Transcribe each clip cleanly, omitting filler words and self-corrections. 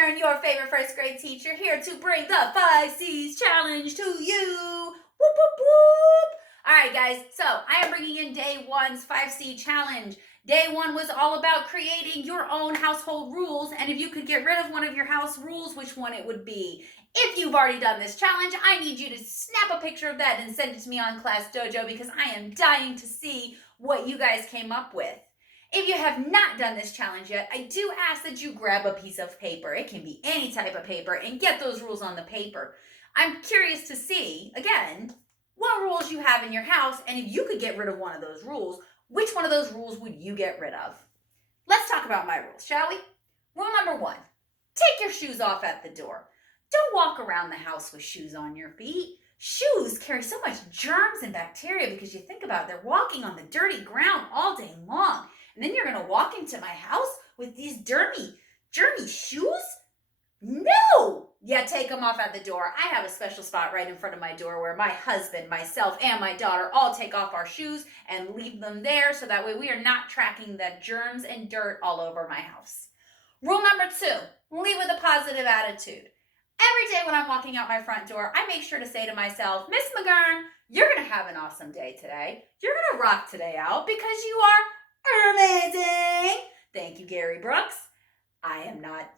McGurn, your favorite first grade teacher, here to bring the 5 C's challenge to you. Whoop, whoop, whoop. All right, guys, so I am bringing in day one's 5C challenge. Day one was all about creating your own household rules, and if you could get rid of one of your house rules, which one it would be. If you've already done this challenge, I need you to snap a picture of that and send it to me on Class Dojo because I am dying to see what you guys came up with. If you have not done this challenge yet, I do ask that you grab a piece of paper. It can be any type of paper and get those rules on the paper. I'm curious to see, again, what rules you have in your house, and if you could get rid of one of those rules, which one of those rules would you get rid of? Let's talk about my rules, shall we? Rule number 1, take your shoes off at the door. Don't walk around the house with shoes on your feet. Shoes carry so much germs and bacteria because you think about it, they're walking on the dirty ground all day long. And then you're going to walk into my house with these germy shoes? No! Yeah, take them off at the door. I have a special spot right in front of my door where my husband, myself, and my daughter all take off our shoes and leave them there so that way we are not tracking the germs and dirt all over my house. Rule number 2, leave with a positive attitude. Every day when I'm walking out my front door, I make sure to say to myself, Miss McGurn, you're going to have an awesome day today. You're going to rock today out because you are amazing. Thank you, Gary Brooks. I am not.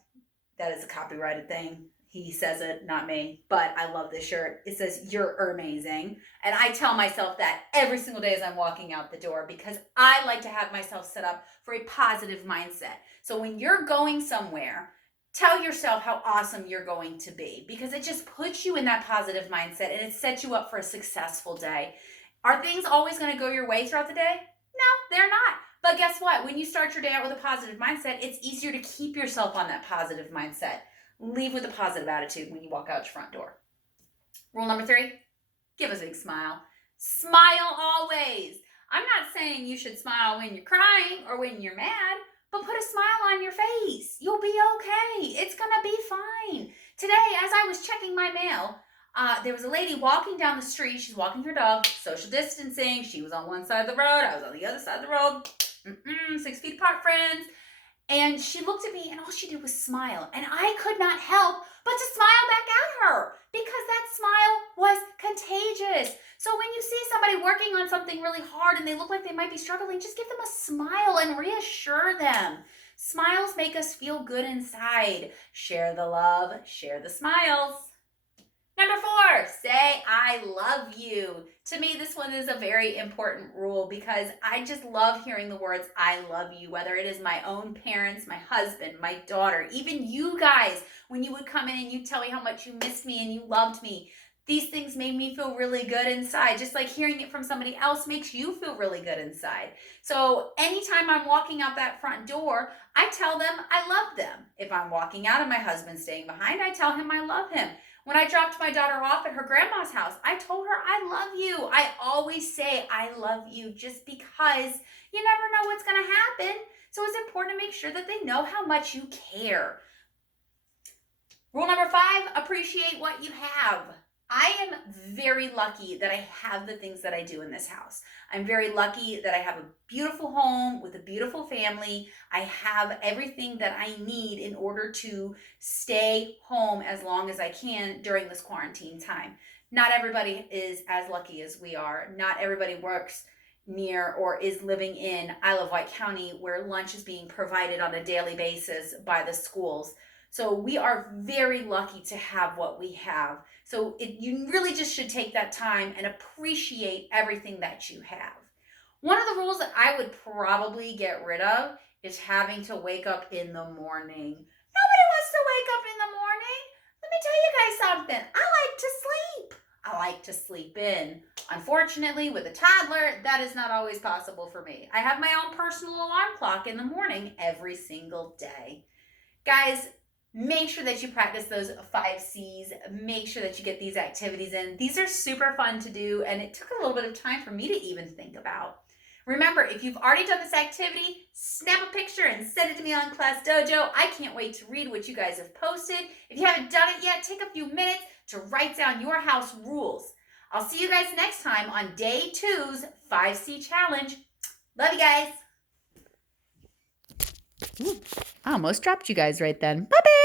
That is a copyrighted thing. He says it, not me. But I love this shirt. It says, you're amazing. And I tell myself that every single day as I'm walking out the door because I like to have myself set up for a positive mindset. So when you're going somewhere, tell yourself how awesome you're going to be because it just puts you in that positive mindset and it sets you up for a successful day. Are things always going to go your way throughout the day? No, they're not. But guess what? When you start your day out with a positive mindset, it's easier to keep yourself on that positive mindset. Leave with a positive attitude when you walk out your front door. Rule number 3, give us a big smile. Smile always. I'm not saying you should smile when you're crying or when you're mad, but put a smile on your face. You'll be okay. It's going to be fine. Today, as I was checking my mail, there was a lady walking down the street. She's walking her dog, social distancing. She was on one side of the road. I was on the other side of the road. 6 feet apart, friends. And she looked at me and all she did was smile. And I could not help but to smile back at her because that smile was contagious. So when you see somebody working on something really hard and they look like they might be struggling, just give them a smile and reassure them. Smiles make us feel good inside. Share the love, share the smiles. Number 4, say I love you. To me, this one is a very important rule because I just love hearing the words I love you, whether it is my own parents, my husband, my daughter, even you guys, when you would come in and you tell me how much you missed me and you loved me. These things made me feel really good inside, just like hearing it from somebody else makes you feel really good inside. So anytime I'm walking out that front door, I tell them I love them. If I'm walking out and my husband's staying behind, I tell him I love him. When I dropped my daughter off at her grandma's house, I told her I love you. I always say I love you just because you never know what's going to happen. So it's important to make sure that they know how much you care. Rule number 5, appreciate what you have. I am very lucky that I have the things that I do in this house. I'm very lucky that I have a beautiful home with a beautiful family. I have everything that I need in order to stay home as long as I can during this quarantine time. Not everybody is as lucky as we are. Not everybody works near or is living in Isle of Wight County where lunch is being provided on a daily basis by the schools. So we are very lucky to have what we have. So you really just should take that time and appreciate everything that you have. One of the rules that I would probably get rid of is having to wake up in the morning. Nobody wants to wake up in the morning. Let me tell you guys something. I like to sleep. I like to sleep in. Unfortunately, with a toddler, that is not always possible for me. I have my own personal alarm clock in the morning every single day. Guys, make sure that you practice those 5 C's. Make sure that you get these activities in. These are super fun to do, and it took a little bit of time for me to even think about. Remember, if you've already done this activity, snap a picture and send it to me on Class Dojo. I can't wait to read what you guys have posted. If you haven't done it yet, take a few minutes to write down your house rules. I'll see you guys next time on Day 2's 5C Challenge. Love you guys. Ooh, I almost dropped you guys right then. Bye-bye.